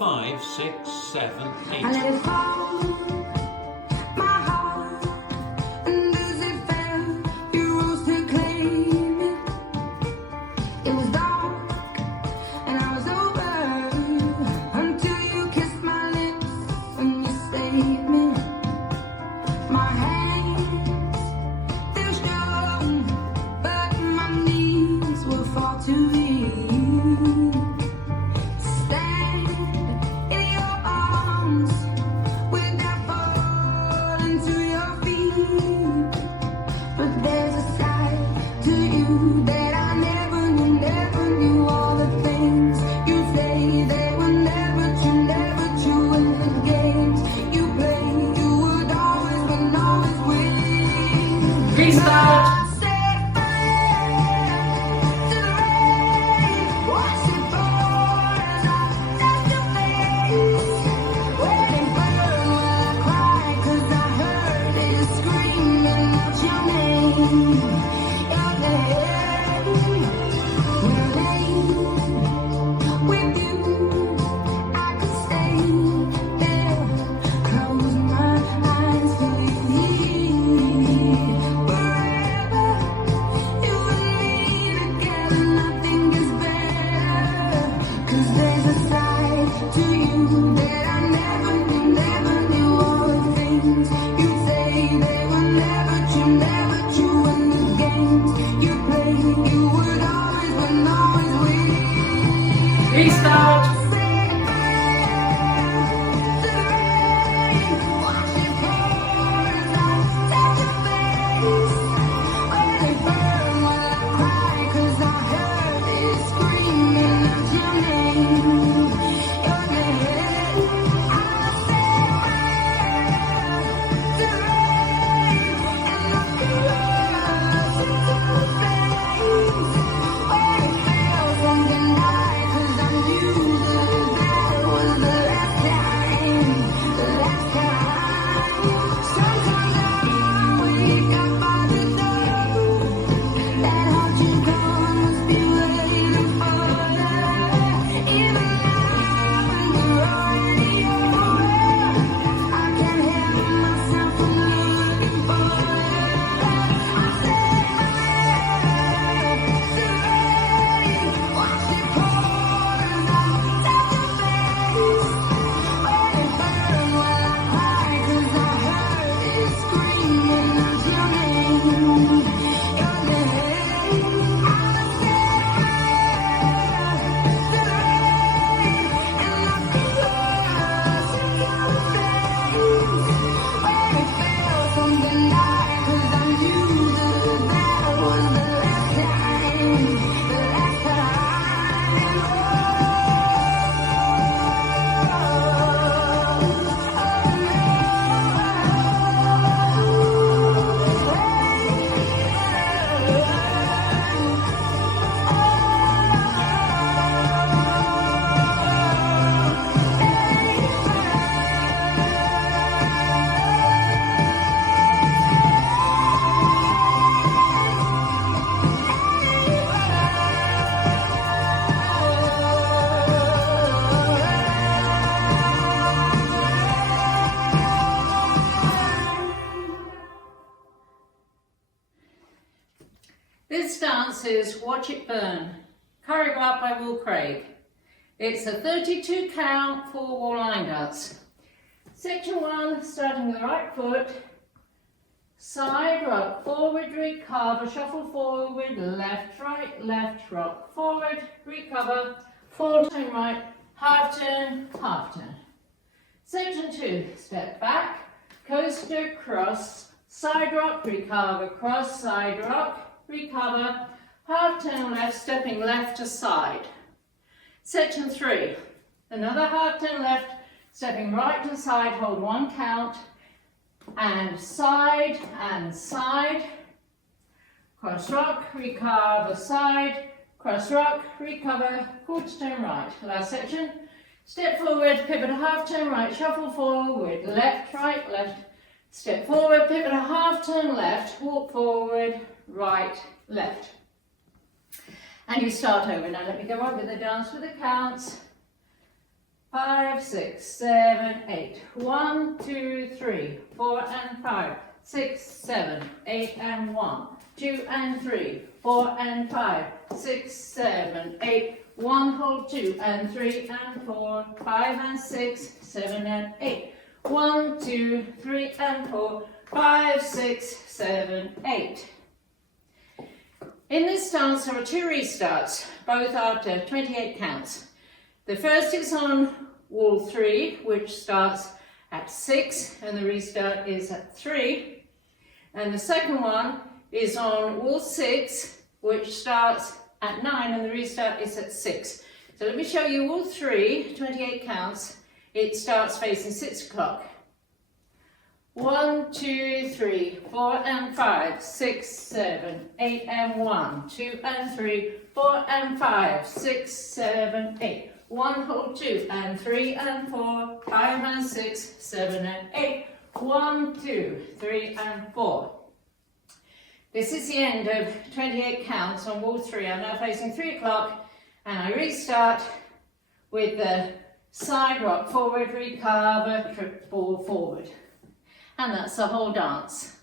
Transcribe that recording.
5, 6, 7, 8. I let it fall, my heart, and as it fell, you rose to claim it. It was dark, and I was over, until you kissed my lips and you saved me. My hands, they're strong, but my knees will fall too weak. Restart! Restart! This dance is Watch It Burn, choreographed by Will Craig. It's a 32 count, 4-wall line dance. Section 1, starting with the right foot, side, rock, forward, recover, shuffle forward, left, rock, forward, recover, full turn right, half turn, half turn. Section 2, step back, coaster, cross, side rock, recover, cross, side rock, recover, half turn left, stepping left to side. Section 3, another half turn left, stepping right to side, hold 1 count, and side, cross rock, recover, side, cross rock, recover, quarter turn right. Last section, step forward, pivot a half turn right, shuffle forward, left, step forward, pivot a half turn left, walk forward, right, left. And you start over. Now let me go over the dance with the counts. 5, 6, 7, 8. 1, 2, 3, 4 and 5, 6, 7, 8 and 1, 2 and 3, 4 and 5, 6, 7, 8. 1 hold 2 and 3 and 4, 5 and 6, 7 and 8. 1, 2, 3 and 4, 5, 6, 7, 8. In this dance there are 2 restarts, both after 28 counts. The first is on wall 3, which starts at 6 and the restart is at 3. And the second one is on wall 6, which starts at 9 and the restart is at 6. So let me show you wall 3, 28 counts. It starts facing 6 o'clock. 1, 2, 3, 4 and 5, 6, 7, 8 and 1, 2 and 3, 4 and 5, 6, 7, 8. 1 hold 2 and 3 and 4, 5 and 6, 7 and 8. 1, 2, 3 and 4. This is the end of 28 counts on wall 3. I'm now facing 3 o'clock and I restart with the side rock forward, recover, trip ball forward. And that's the whole dance.